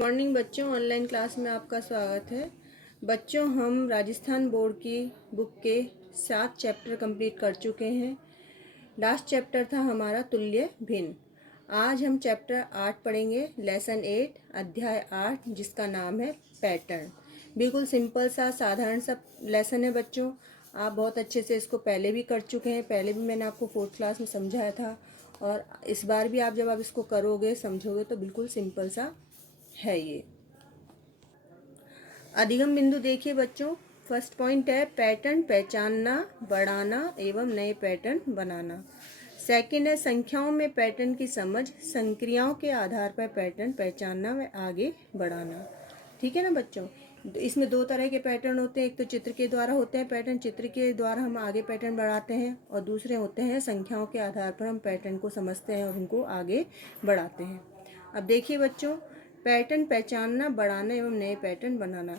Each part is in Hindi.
मॉर्निंग बच्चों, ऑनलाइन क्लास में आपका स्वागत है। बच्चों, हम राजस्थान बोर्ड की बुक के 7 चैप्टर कंप्लीट कर चुके हैं। लास्ट चैप्टर था हमारा तुल्य भिन्न। आज हम चैप्टर 8 पढ़ेंगे, लेसन 8 अध्याय 8, जिसका नाम है पैटर्न। बिल्कुल सिंपल सा साधारण सा लेसन है बच्चों। आप बहुत अच्छे से इसको पहले भी कर चुके हैं। पहले भी मैंने आपको 4th क्लास में समझाया था, और इस बार भी जब आप इसको करोगे समझोगे तो बिल्कुल सिंपल सा है ये। अधिगम बिंदु देखिए बच्चों, फर्स्ट पॉइंट है पैटर्न पहचानना, बढ़ाना एवं नए पैटर्न बनाना। सेकंड है संख्याओं में पैटर्न की समझ, संक्रियाओं के आधार पर पैटर्न पहचानना व आगे बढ़ाना। ठीक है ना बच्चों। इसमें 2 तरह के पैटर्न होते हैं। एक तो चित्र के द्वारा होते हैं पैटर्न, चित्र के द्वारा हम आगे पैटर्न बढ़ाते हैं, और दूसरे होते हैं संख्याओं के आधार पर हम पैटर्न को समझते हैं और उनको आगे बढ़ाते हैं। अब देखिए बच्चों, पैटर्न पहचानना, बढ़ाना एवं नए पैटर्न बनाना।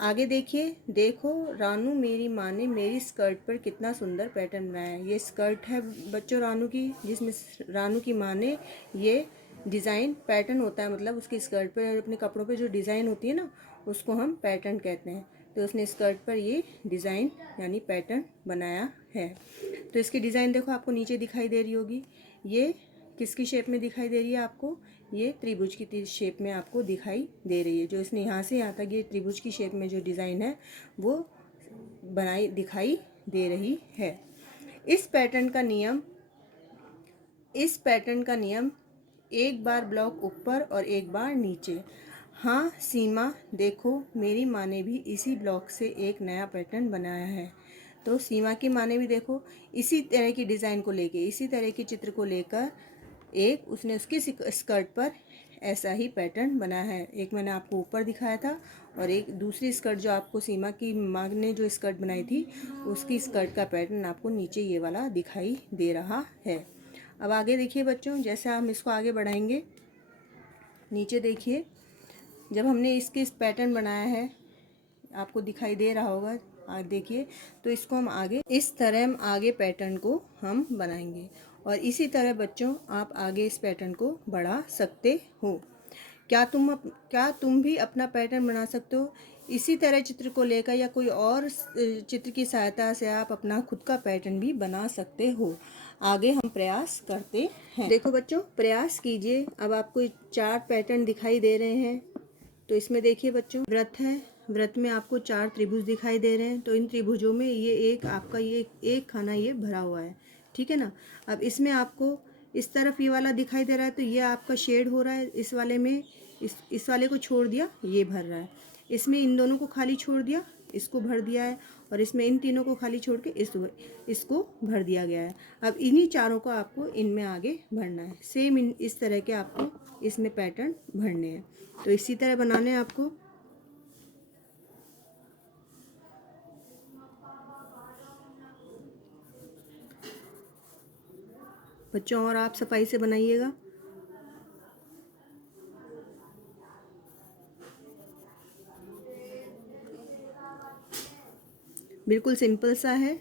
आगे देखिए, देखो रानू मेरी माँ ने मेरी स्कर्ट पर कितना सुंदर पैटर्न बनाया है। ये स्कर्ट है बच्चों रानू की, जिसमें रानू की माँ ने ये डिज़ाइन, पैटर्न होता है मतलब उसकी स्कर्ट पर, अपने कपड़ों पे जो डिज़ाइन होती है ना, उसको हम पैटर्न कहते हैं। तो उसने स्कर्ट पर ये डिज़ाइन यानी पैटर्न बनाया है। तो इसकी डिज़ाइन देखो, आपको नीचे दिखाई दे रही होगी। ये किसकी शेप में दिखाई दे रही है आपको? ये त्रिभुज की शेप में आपको दिखाई दे रही है। जो इसने यहाँ से यहाँ तक ये त्रिभुज की शेप में जो डिज़ाइन है वो दिखाई दे रही है। इस पैटर्न का नियम एक बार ब्लॉक ऊपर और एक बार नीचे। हाँ सीमा, देखो मेरी माँ ने भी इसी ब्लॉक से एक नया पैटर्न बनाया है। तो सीमा की माँ ने भी देखो इसी तरह की डिज़ाइन को लेके, इसी तरह के चित्र को लेकर एक उसने उसकी स्कर्ट पर ऐसा ही पैटर्न बनाया है। एक मैंने आपको ऊपर दिखाया था, और एक दूसरी स्कर्ट जो आपको सीमा की माँ ने जो स्कर्ट बनाई थी, उसकी स्कर्ट का पैटर्न आपको नीचे ये वाला दिखाई दे रहा है। अब आगे देखिए बच्चों, जैसे हम इसको आगे बढ़ाएंगे, नीचे देखिए, जब हमने इसके इस पैटर्न बनाया है, आपको दिखाई दे रहा होगा, आज देखिए, तो इसको हम आगे इस तरह हम आगे पैटर्न को हम बनाएंगे, और इसी तरह बच्चों आप आगे इस पैटर्न को बढ़ा सकते हो। क्या तुम भी अपना पैटर्न बना सकते हो? इसी तरह चित्र को लेकर या कोई और चित्र की सहायता से आप अपना खुद का पैटर्न भी बना सकते हो। आगे हम प्रयास करते हैं। देखो बच्चों, प्रयास कीजिए। अब आपको 4 पैटर्न दिखाई दे रहे हैं। तो इसमें देखिए बच्चों, व्रत है, व्रत में आपको 4 त्रिभुज दिखाई दे रहे हैं। तो इन त्रिभुजों में ये एक आपका ये एक खाना ये भरा हुआ है, ठीक है ना। अब इसमें आपको इस तरफ ये वाला दिखाई दे रहा है, तो ये आपका शेड हो रहा है। इस वाले में इस वाले को छोड़ दिया, ये भर रहा है। इसमें इन दोनों को खाली छोड़ दिया, इसको भर दिया है, और इसमें इन तीनों को खाली छोड़ के इसको भर दिया गया है। अब इन्हीं चारों को आपको इनमें आगे भरना है। सेम इस तरह के आपको इसमें पैटर्न भरने हैं। तो इसी तरह बनाने हैं आपको। बच्चों और आप सफाई से बनाइएगा। बिल्कुल सिंपल सा है।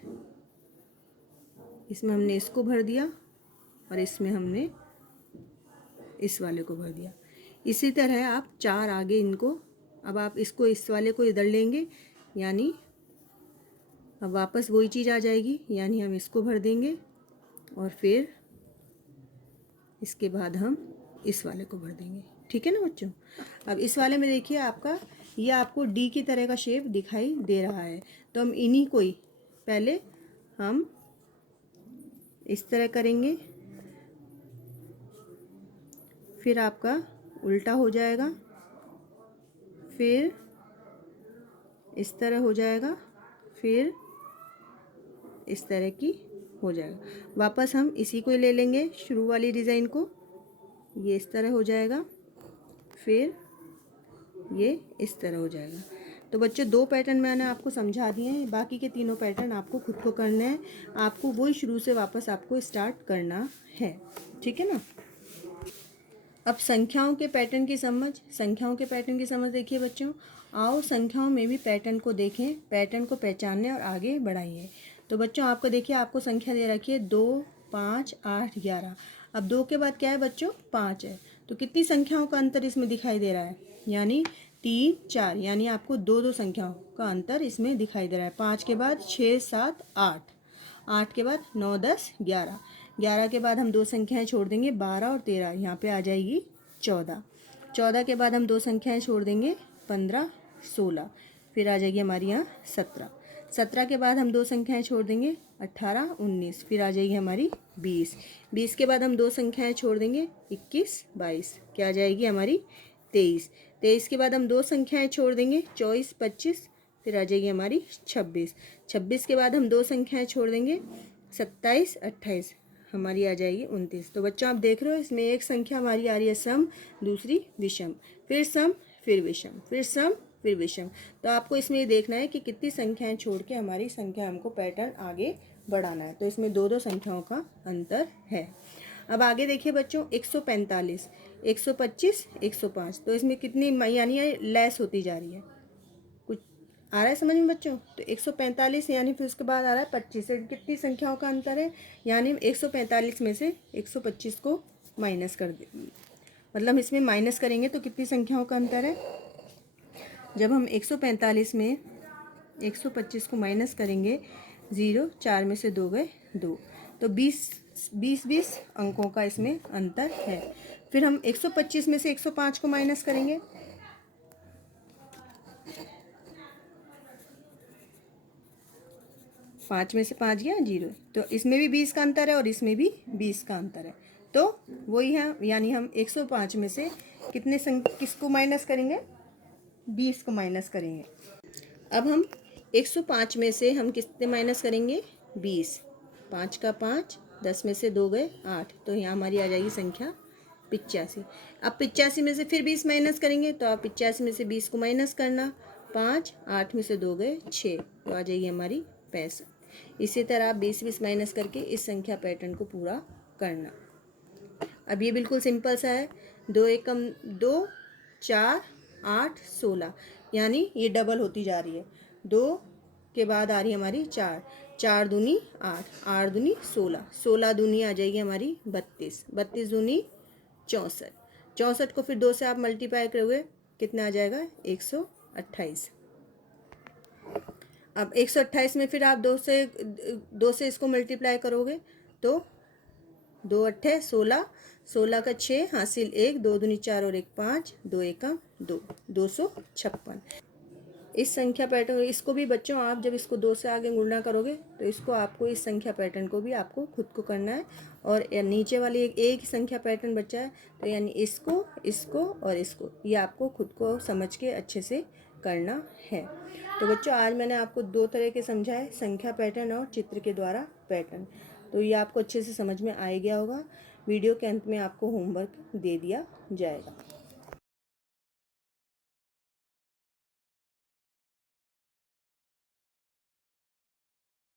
इसमें हमने इसको भर दिया, और इसमें हमने इस वाले को भर दिया। इसी तरह आप 4 आगे इनको, अब आप इसको इस वाले को इधर लेंगे, यानी अब वापस वही चीज़ आ जाएगी, यानी हम इसको भर देंगे, और फिर इसके बाद हम इस वाले को भर देंगे। ठीक है ना बच्चों। अब इस वाले में देखिए आपका ये आपको डी की तरह का शेप दिखाई दे रहा है। तो हम इन्हीं को ही पहले हम इस तरह करेंगे, फिर आपका उल्टा हो जाएगा, फिर इस तरह हो जाएगा, फिर इस तरह की हो जाएगा। वापस हम इसी को ले लेंगे, शुरू वाली डिज़ाइन को, ये इस तरह हो जाएगा, फिर ये इस तरह हो जाएगा। तो बच्चों 2 पैटर्न मैंने आपको समझा दिए हैं, बाकी के 3 पैटर्न आपको खुद को करने हैं। आपको वही शुरू से वापस आपको स्टार्ट करना है, ठीक है ना। अब संख्याओं के पैटर्न की समझ देखिए बच्चों। आओ संख्याओं में भी पैटर्न को देखें, पैटर्न को पहचानने और आगे बढ़ाइए। तो बच्चों आपको देखिए, आपको संख्या दे रखी है 2, 5, 8, 11। अब 2 के बाद क्या है बच्चों? 5 है। तो कितनी संख्याओं का अंतर इसमें दिखाई दे रहा है, यानी 3 4, यानी आपको दो दो संख्याओं का अंतर इसमें दिखाई दे रहा है। 5 के बाद 6 7 8, 8 के बाद 9 10 11, 11 के बाद हम दो संख्याएं छोड़ देंगे 12 और 13, यहाँ पे आ जाएगी 14, 14 के बाद हम दो संख्याएं छोड़ देंगे 15 16, फिर आ जाएगी हमारी यहाँ 17, 17 के बाद हम दो संख्याएं छोड़ देंगे 18 19, फिर आ जाएगी हमारी 20, 20 के बाद हम दो संख्याएं छोड़ देंगे 21 22, क्या आ जाएगी हमारी 23, 23 के बाद हम दो संख्याएं छोड़ देंगे 24 25, फिर आ जाएगी हमारी 26, 26 के बाद हम दो संख्याएं छोड़ देंगे 27 28, हमारी आ जाएगी 29। तो बच्चों आप देख रहे हो इसमें एक संख्या हमारी आ रही है सम, दूसरी विषम, फिर सम फिर विषम, फिर सम फिर विषम। तो आपको इसमें ये देखना है कि कितनी संख्याएं छोड़ के हमारी संख्या हमको पैटर्न आगे बढ़ाना है। तो इसमें दो दो संख्याओं का अंतर है। अब आगे देखिए बच्चों 145 125 105, तो इसमें कितनी यानी ये लेस होती जा रही है, कुछ आ रहा है समझ में बच्चों। तो 145 यानी फिर उसके बाद आ रहा है 25, कितनी संख्याओं का अंतर है, यानी 145 में से 125 को माइनस कर दे, मतलब इसमें माइनस करेंगे तो कितनी संख्याओं का अंतर है। जब हम 145 में 125 को माइनस करेंगे 0, 4 में से 2 गए 2, तो 20 अंकों का इसमें अंतर है। फिर हम 125 में से 105 को माइनस करेंगे, पाँच में से 5 गया 0, तो इसमें भी 20 का अंतर है और इसमें भी 20 का अंतर है। तो वही है, यानी हम 105 में से किसको माइनस करेंगे, 20 को माइनस करेंगे। अब हम 105 में से हम कितने माइनस करेंगे 20, 5 का 5, 10 में से 2 गए 8, तो यहाँ हमारी आ जाएगी संख्या 85। अब 85 में से फिर 20 माइनस करेंगे, तो आप 85 में से 20 को माइनस करना, 5, 8 में से 2 गए 6, तो आ जाएगी हमारी 65। इसी तरह आप 20 माइनस करके इस संख्या पैटर्न को पूरा करना। अब ये बिल्कुल सिंपल सा है, 2 एकम 2 4 8 16, यानी ये डबल होती जा रही है। 2 के बाद आ रही है हमारी 4, 4 दूनी 8, 8 दूनी 16, 16 दूनी आ जाएगी हमारी 32, 32 दूनी 64, 64 को फिर 2 से आप मल्टीप्लाई करोगे कितना आ जाएगा 128। अब 128 में फिर आप 2 से इसको मल्टीप्लाई करोगे तो 2 8 16, 16 का 6 हासिल 1, 2 दूनी 4 और 1 5, 2 एकम 2, 256। इस संख्या पैटर्न, इसको भी बच्चों आप जब इसको 2 से आगे गुणा करोगे तो इसको आपको इस संख्या पैटर्न को भी आपको खुद को करना है। और नीचे वाली एक ही संख्या पैटर्न बचा है, तो यानी इसको इसको और इसको, ये आपको खुद को समझ के अच्छे से करना है। तो बच्चों आज मैंने आपको 2 तरह के समझाए, संख्या पैटर्न और चित्र के द्वारा पैटर्न। तो ये आपको अच्छे से समझ में आ गया होगा। वीडियो के अंत में आपको होमवर्क दे दिया जाएगा।